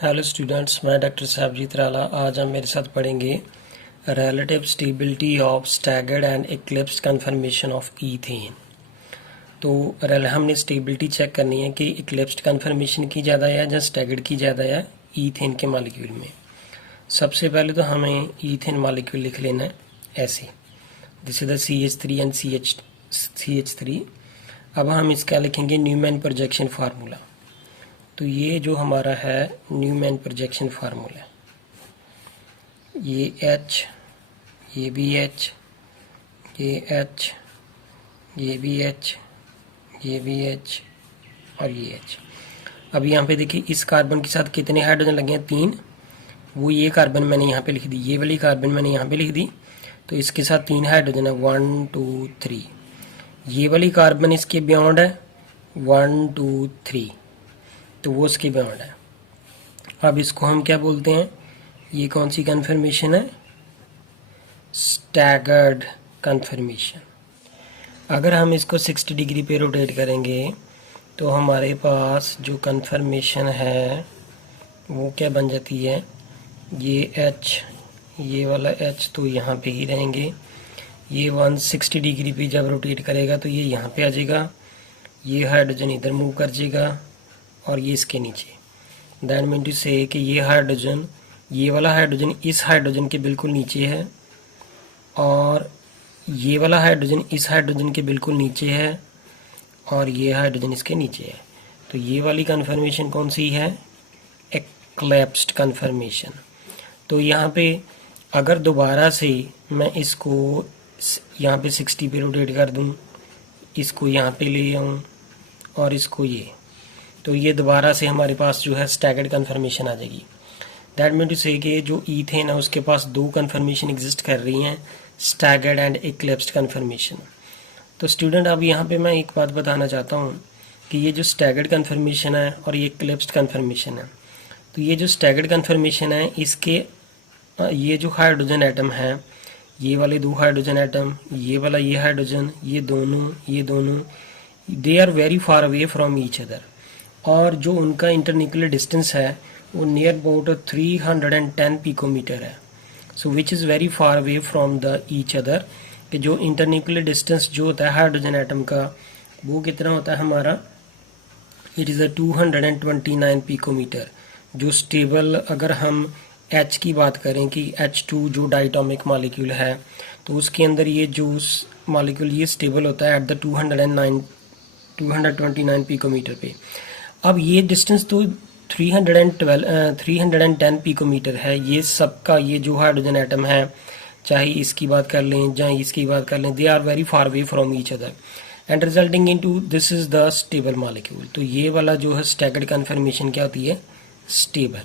Hello students, मैं doctor साहबजीत राला। आज हम मेरे साथ पढ़ेंगे relative stability of staggered and eclipsed confirmation of ethane. तो हमने स्टेबिलिटी चेक करनी है कि इक्लिप्स्ड कन्फर्मेशन की ज़्यादा है या स्टैगर्ड की ज़्यादा है ईथेन के मॉलिक्यूल में। सबसे पहले तो हमें ईथेन मॉलिक्यूल लिख लेना है ऐसे, this is the CH3 and CH3। अब हम इसका लिखेंगे न्यूमैन प्रोजेक्शन फार्मूला। तो ये जो हमारा है न्यूमैन प्रोजेक्शन फार्मूला, ये H, ये भी H, ये H, ये भी H, ये भी H और ये H। अब यहाँ पे देखिए इस कार्बन के साथ कितने हाइड्रोजन लगे हैं? 3। वो ये कार्बन मैंने यहाँ पे लिख दी, ये वाली कार्बन मैंने यहाँ पे लिख दी। तो इसके साथ 3 हाइड्रोजन है, 1 2 3। ये वाली कार्बन इसके बियॉन्ड है 1 2 3, तो वो उसके बियॉन्ड है। अब इसको हम क्या बोलते हैं? ये कौन सी कन्फर्मेशन है? Staggered conformation. अगर हम इसको 60 डिग्री पे रोटेट करेंगे तो हमारे पास जो कन्फर्मेशन है वो क्या बन जाती है? ये H, ये वाला H तो यहाँ पे ही रहेंगे। ये 160 डिग्री पे जब रोटेट करेगा तो ये यहाँ पे आ जाएगा, ये हाइड्रोजन इधर मूव कर जाएगा और ये इसके नीचे। दैट मीन टू से कि ये हाइड्रोजन, ये वाला हाइड्रोजन इस हाइड्रोजन के बिल्कुल नीचे है और ये वाला हाइड्रोजन इस हाइड्रोजन के बिल्कुल नीचे है और ये हाइड्रोजन इसके नीचे है। तो ये वाली कन्फर्मेशन कौन सी है? एक्लिप्स्ड कन्फर्मेशन। तो यहाँ पे अगर दोबारा से मैं इसको यहाँ पे 60 पे रोटेट कर दूँ, इसको यहाँ पे ले आऊँ और इसको ये, तो ये दोबारा से हमारे पास जो है स्टैगर्ड कन्फर्मेशन आ जाएगी। दैट मीन टू से कि जो ईथेन है उसके पास 2 कन्फर्मेशन एग्जिस्ट कर रही हैं, स्टैगर्ड एंड इक्लिप्स्ड कन्फर्मेशन। तो स्टूडेंट अब यहाँ पे मैं एक बात बताना चाहता हूँ कि ये जो स्टैगर्ड कन्फर्मेशन है और ये इक्लिप्स्ड कन्फर्मेशन है, तो ये जो स्टैगर्ड कन्फर्मेशन है इसके ये जो हाइड्रोजन एटम है, ये वाले 2 हाइड्रोजन एटम, ये वाला ये हाइड्रोजन, ये दोनों they are very far away from each other. और जो उनका इंटरन्यूक्लियर डिस्टेंस है वो नियर अबाउट 310 पिकोमीटर है। So which is very far away from the each other, कि जो इंटरन्यूक्लियर डिस्टेंस जो होता है हाइड्रोजन एटम का वो कितना होता है हमारा? It is 229 picometre. जो स्टेबल, अगर हम H की बात करें कि H2 जो डाइटोमिक मॉलिक्यूल है तो उसके अंदर ये जो मॉलिक्यूल ये स्टेबल होता है एट द 229 पिकोमीटर पे। अब ये डिस्टेंस तो 310 पिकोमीटर है ये सबका। ये जो हाइड्रोजन एटम है, चाहे इसकी बात कर लें चाहे इसकी बात कर लें, they are very far away from each other and resulting into this is the stable molecule. तो ये वाला जो है स्टैगर्ड कन्फर्मेशन क्या होती है? स्टेबल।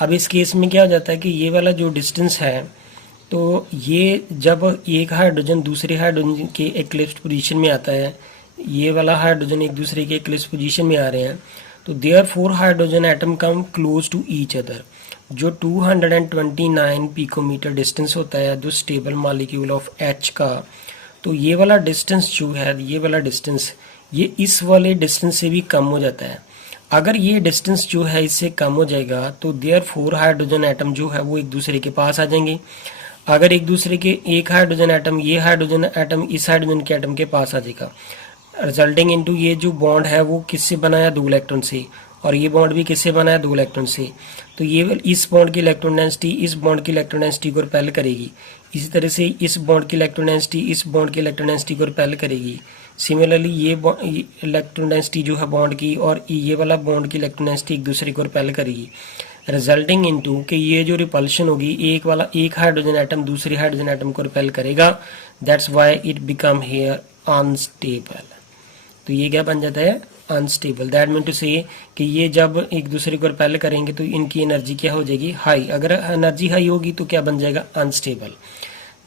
अब इस केस में क्या हो जाता है कि ये वाला जो डिस्टेंस है, तो ये जब एक हाइड्रोजन दूसरे हाइड्रोजन के इक्लिप्स्ड पोजीशन में आता है, ये वाला हाइड्रोजन एक दूसरे के इक्लिप्स्ड पोजीशन में आ रहे हैं, तो there 4 hydrogen atom come close to each other. जो 229 पिकोमीटर डिस्टेंस होता है जो स्टेबल मॉलिक्यूल ऑफ H का, तो ये वाला डिस्टेंस जो है, ये वाला डिस्टेंस ये इस वाले डिस्टेंस से भी कम हो जाता है। अगर ये डिस्टेंस जो है इससे कम हो जाएगा तो देयर 4 हाइड्रोजन एटम जो है वो एक दूसरे के पास आ जाएंगे। अगर एक दूसरे के एक हाइड्रोजन एटम, ये हाइड्रोजन एटम इस हाइड्रोजन के एटम के पास आ जाएगा, रिजल्टिंग इनटू ये जो बॉन्ड है वो किससे बना है? 2 इलेक्ट्रॉन से, और ये बॉन्ड भी किससे बना है? 2 इलेक्ट्रॉन से। तो ये इस बॉन्ड की इलेक्ट्रॉन डेंसिटी इस बॉन्ड की इलेक्ट्रॉन डेंसिटी को रिपेल करेगी। इसी तरह से इस बॉन्ड की इलेक्ट्रॉन डेंसिटी इस बॉन्ड की इलेक्ट्रॉन डेंसिटी को रिपेल करेगी। सिमिलरली ये इलेक्ट्रॉन डेंसिटी जो है बॉन्ड की और ये वाला बॉन्ड की इलेक्ट्रॉन डेंसिटी एक दूसरे को रिपेल करेगी, रिजल्टिंग इनटू कि ये जो रिपल्शन होगी, एक हाइड्रोजन एटम दूसरे हाइड्रोजन एटम को रिपेल करेगा। That's why it become here unstable. तो ये क्या बन जाता है? अनस्टेबल। दैट मीन टू से कि ये जब एक दूसरे को रिपेल करेंगे तो इनकी एनर्जी क्या हो जाएगी? हाई। अगर एनर्जी हाई होगी तो क्या बन जाएगा? अनस्टेबल।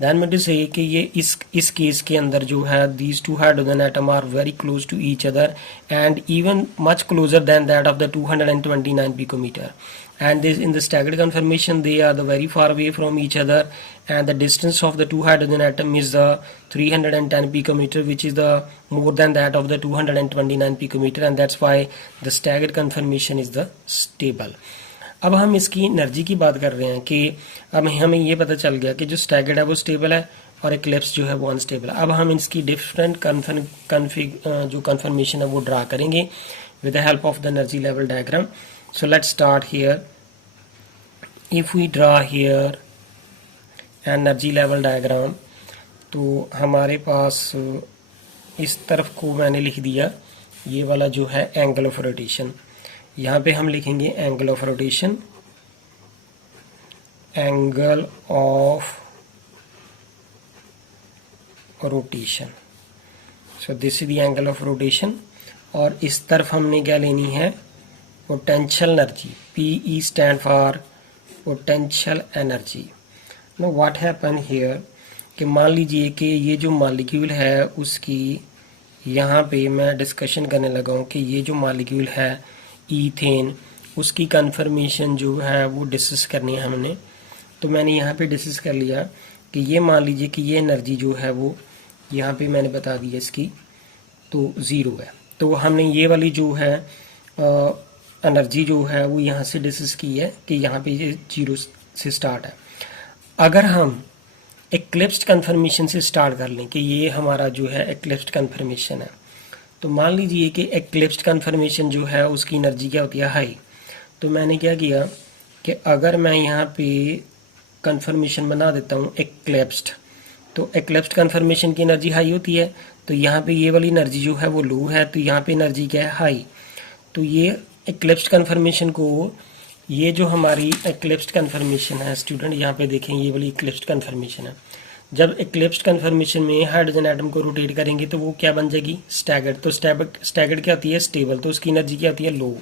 दैट मीन टू से कि ये इस केस के अंदर जो है these 2 hydrogen atom are very close to each other and even much closer than that of the 229 picometre, and this in the staggered conformation they are the very far away from each other and the distance of the 2 hydrogen atom is the 310 picometer, which is the more than that of the 229 picometer, and that's why the staggered conformation is the stable. अब हम इसकी energy की बात कर रहे हैं कि अब हमें ये पता चल गया कि जो स्टैगर्ड है वो स्टेबल है और इक्लिप्स जो है वो अनस्टेबल है। अब हम इसकी डिफरेंट जो कन्फर्मेशन है वो ड्रा करेंगे with the help of the energy level diagram. So let's start here. If we draw here energy level diagram, तो हमारे पास इस तरफ को मैंने लिख दिया ये वाला जो है एंगल ऑफ रोटेशन। यहाँ पे हम लिखेंगे angle of rotation, angle of rotation. So this is the angle of rotation. और इस तरफ हमने क्या लेनी है, potential energy. PE stand for potential energy. Know what happen here कि मान लीजिए कि ये जो मॉलिक्यूल है उसकी यहाँ पे मैं डिस्कशन करने लगा हूँ कि ये जो मॉलिक्यूल है ईथेन, उसकी कन्फर्मेशन जो है वो डिस्कस करनी है हमने। तो मैंने यहाँ पे डिस्कस कर लिया कि ये मान लीजिए कि ये एनर्जी जो है वो यहाँ पे मैंने बता दी इसकी तो ज़ीरो है। तो हमने ये वाली जो है एनर्जी जो है वो यहाँ से डिस्कस की है कि यहाँ पे ये जीरो से स्टार्ट है। अगर हम एक्लिप्स्ड कन्फर्मेशन से स्टार्ट कर लें कि ये हमारा जो है एक्लिप्स्ड कन्फर्मेशन है, तो मान लीजिए कि एक्लिप्स्ड कन्फर्मेशन जो है उसकी एनर्जी क्या होती है, हाई। तो मैंने क्या किया कि अगर मैं यहाँ पे कन्फर्मेशन बना देता हूँ एक्लिप्स्ड, तो एक्लिप्स्ड कन्फर्मेशन की एनर्जी हाई होती है। तो यहाँ पे ये वाली एनर्जी जो है वो लो है, तो यहाँ पे एनर्जी क्या है, हाई। तो ये एक्लिप्स्ड कन्फर्मेशन को, ये जो हमारी एक्लिप्स्ड कन्फर्मेशन है स्टूडेंट, यहाँ पे देखें ये वाली एक्लिप्स्ड कन्फर्मेशन है। जब एक्लिप्स्ड कन्फर्मेशन में हाइड्रोजन एटम को रोटेट करेंगे तो वो क्या बन जाएगी, स्टैगर्ड। तो स्टैगर्ड क्या होती है, स्टेबल। तो उसकी एनर्जी क्या होती है, लो।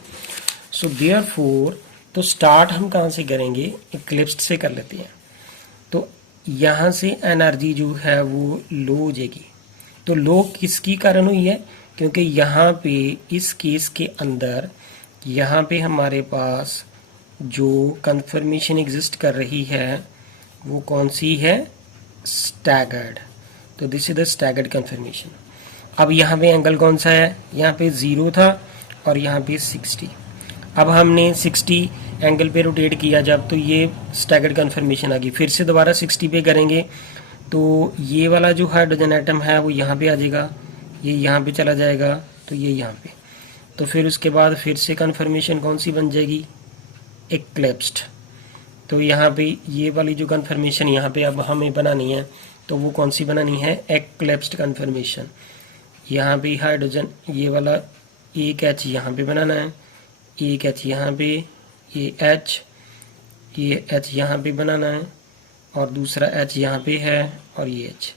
सो देयरफॉर तो स्टार्ट हम कहाँ से करेंगे, एक्लिप्स्ड से कर लेते हैं। तो यहाँ से एनर्जी जो है वो लो हो जाएगी। तो लो किसकी कारण हुई है, क्योंकि यहाँ पे इस केस के अंदर यहाँ पे हमारे पास जो कन्फर्मेशन एग्जिस्ट कर रही है वो कौन सी है, स्टैगर्ड। तो this is the staggered conformation. अब यहाँ पे एंगल कौन सा है, यहाँ पे 0 था और यहाँ पे 60। अब हमने 60 एंगल पे रोटेट किया जब, तो ये स्टैगर्ड कन्फर्मेशन आ गई। फिर से दोबारा 60 पे करेंगे तो ये वाला जो हाइड्रोजन एटम है वो यहाँ पे आ जाएगा, ये यहाँ पे चला जाएगा, तो ये यहाँ पे। तो फिर उसके बाद फिर से कन्फर्मेशन कौन सी बन जाएगी, एक्लिप्स्ड। तो यहाँ पे ये वाली जो कन्फर्मेशन यहाँ पे अब हमें बनानी है तो वो कौन सी बनानी है, एक्लिप्स्ड कन्फर्मेशन। यहाँ पे हाइड्रोजन ये वाला एक H यहाँ पे बनाना है, एक H यहाँ पे, ये H यहाँ पे बनाना है और दूसरा H यहाँ पे है और ये H।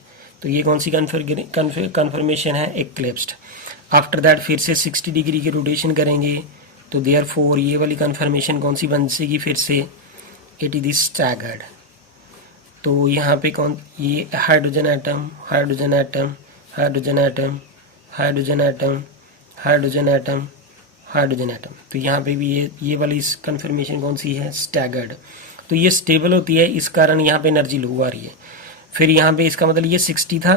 तो ये कौन सी कन्फर्मेशन है, एक्लिप्स्ड। आफ्टर दैट फिर से 60 डिग्री की रोटेशन करेंगे तो देयरफॉर ये वाली कन्फर्मेशन कौन सी बन जाएगी, फिर से इट इज स्टैगर्ड। तो यहाँ पे कौन, ये hydrogen atom, hydrogen atom, hydrogen atom, hydrogen atom, hydrogen atom, hydrogen atom. तो यहाँ पे भी ये वाली कन्फर्मेशन कौन सी है, स्टैगर्ड। तो ये स्टेबल होती है, इस कारण यहाँ पे एनर्जी लो आ रही है। फिर यहाँ पे इसका मतलब ये 60 था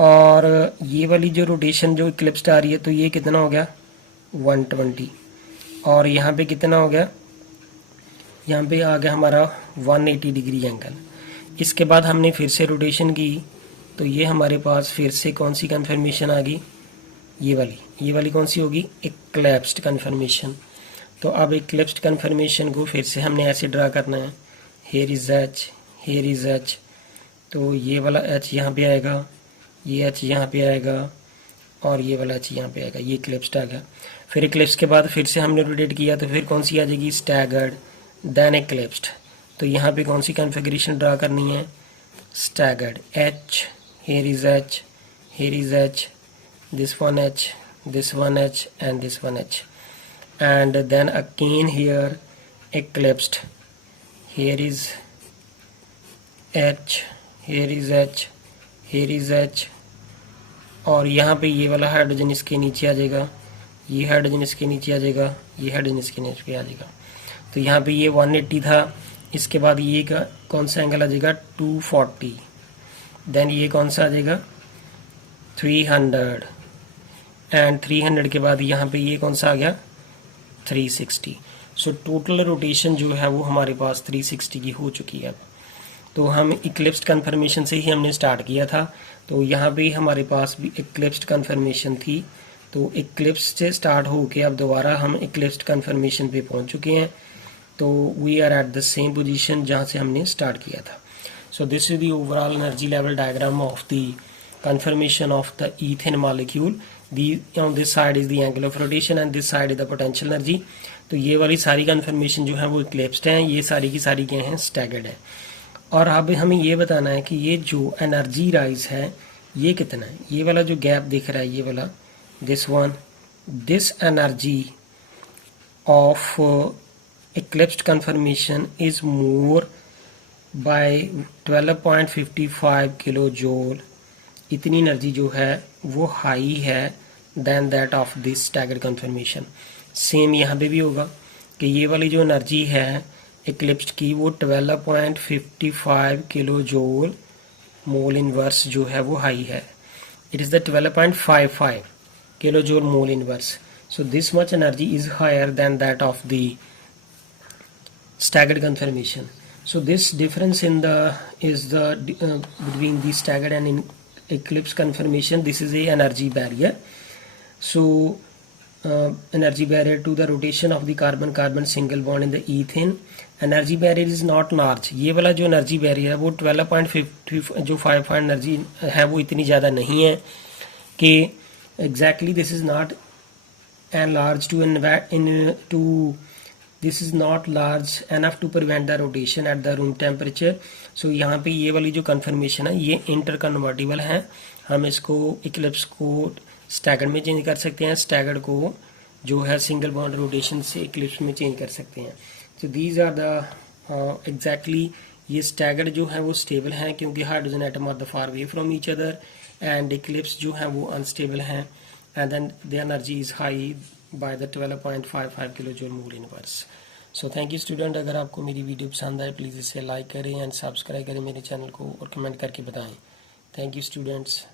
और ये वाली जो रोटेशन जो इक्लिप्स्ड आ रही है तो ये कितना हो गया, 120। और यहाँ पे कितना हो गया, यहाँ पे आ गया हमारा 180 डिग्री एंगल। इसके बाद हमने फिर से रोटेशन की तो ये हमारे पास फिर से कौन सी कन्फर्मेशन आ गई, ये वाली कौन सी होगी, एक्लिप्स्ड कन्फर्मेशन। तो अब एक्लिप्स्ड कन्फर्मेशन को फिर से हमने ऐसे ड्रा करना है, here is H, here is H। तो ये वाला H यहाँ पे आएगा, ये H यहाँ पे आएगा और ये वाला H यहाँ पे आएगा, ये एक्लिप्स्ड आ गया। फिर एक्लिप्स के बाद फिर से हमने रोटेट किया तो फिर कौन सी आ जाएगी, स्टैगर्ड, देन एक्लिप्स्ड। तो यहाँ पे कौन सी कन्फिगरेशन ड्रा करनी है, staggered. H, here is H, here is H, this one H, this one H and this one H, and then again here eclipsed, here is H, here is H, here is H। और यहाँ पे ये वाला hydrogen इसके नीचे आ जाएगा, ये hydrogen इसके नीचे आ जाएगा, ये हाइड्रोजन इसके नीचे आ जाएगा। तो यहाँ पे ये 180 था, इसके बाद ये का कौन सा एंगल आ जाएगा, 240। देन ये कौन सा आ जाएगा, 300 एंड 300 के बाद यहाँ पे ये कौन सा आ गया, 360। सो टोटल रोटेशन जो है वो हमारे पास 360 की हो चुकी है। तो हम इक्लिप्स्ड कन्फर्मेशन से ही हमने स्टार्ट किया था, तो यहाँ पे हमारे पास भी इक्लिप्स्ड कन्फर्मेशन थी। तो इक्लिप्स से स्टार्ट होके अब दोबारा हम इक्लिप्स्ड कन्फर्मेशन पे पहुँच चुके हैं। तो we are at the same position जहाँ से हमने स्टार्ट किया था। So this is the overall energy level diagram of the confirmation of the ethane molecule. On this side is the angle of rotation and this side is the potential energy. तो ये वाली सारी conformation जो है वो eclipsed हैं, ये सारी की सारी क्या हैं, स्टैगर्ड है। और अब हमें ये बताना है कि ये जो एनर्जी राइज है ये कितना है। ये वाला जो गैप दिख रहा है, ये वाला this one, this energy of eclipsed conformation is more by 12.55 kilo joule. इतनी एनर्जी जो है वो हाई है than that of this staggered conformation. Same यहाँ पे भी होगा कि ये वाली जो एनर्जी है इक्लिप्स्ड की वो 12.55 किलो जूल मोल इनवर्स जो है वो हाई है। It is the 12.55 kilo joule mole inverse. So this much energy is higher than that of the staggered confirmation. So this difference in the is the between the staggered and in eclipse confirmation. This is a energy barrier. So energy barrier to the rotation of the carbon single bond in the ethane. Energy barrier is not large. ये वाला जो energy barrier है वो 12.55 जो 5 energy है वो इतनी ज़्यादा नहीं है कि exactly this is not enlarged to this is not large enough to prevent the rotation at the room temperature. So यहाँ पे ये वाली जो कन्फर्मेशन है ये इंटर कन्वर्टिबल है। हम इसको इक्लिप्स को स्टैगर्ड में चेंज कर सकते हैं, स्टैगर्ड को जो है सिंगल बॉन्ड रोटेशन से इक्लिप्स में चेंज कर सकते हैं। So these are the exactly ये स्टैगर्ड जो है वो स्टेबल है क्योंकि hydrogen atom are the far away from each other, and eclipse जो है वो अनस्टेबल है and then the energy is high by the 12.55 kilo joule mole inverse. So thank you student. अगर आपको मेरी वीडियो पसंद आए प्लीज़ इसे लाइक करें एंड सब्सक्राइब करें मेरे चैनल को और कमेंट करके बताएं। Thank you students.